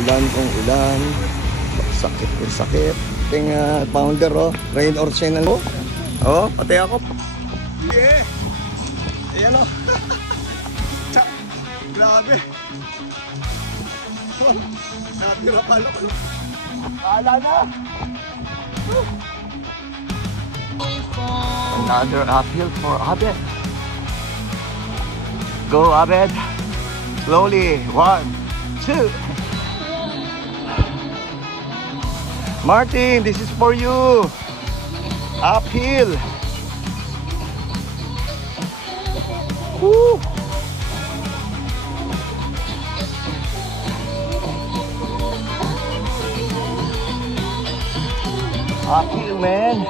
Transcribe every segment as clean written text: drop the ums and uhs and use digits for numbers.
Ulan kung ulan. Sakit kung sakit. Ating founder, oh. Rain or shine na, oh. Pati ako. Yeah. Ayan, oh. Grabe. Natira palo. Kala na. Another uphill for Abed. Go, Abed. Slowly. 1, 2. Martin, this is for you. Uphill. Woo. Uphill, man.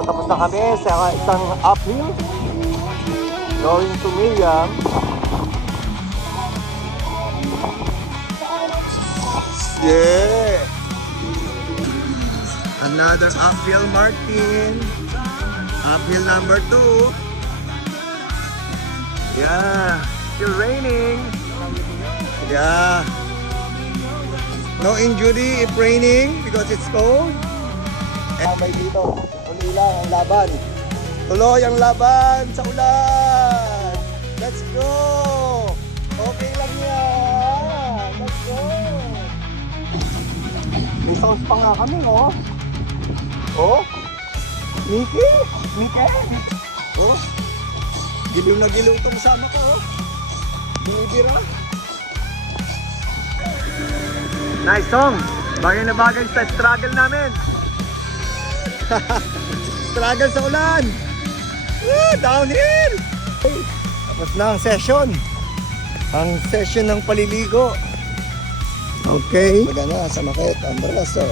Tapos na kami sa isang uphill. Going to Miriam. Yeah. Another uphill, Martin. Uphill number 2. Yeah. Still raining. Yeah. No injury if raining because it's cold. May dito. Tuloy lang ang laban. Tuloy ang laban sa ulan. Let's go. Okay lang yan. Let's go. May sounds pa nga kami, oh. Oh. Miki. Oh. Giliw na giliw itong kasama ko, oh. Binibira. Nice song. Bagay na bagay sa struggle namin. Struggle sa ulan. Woo, downhill. Tapos na ang session. Ang session ng paliligo. Okay. Magana sa makit ang braso.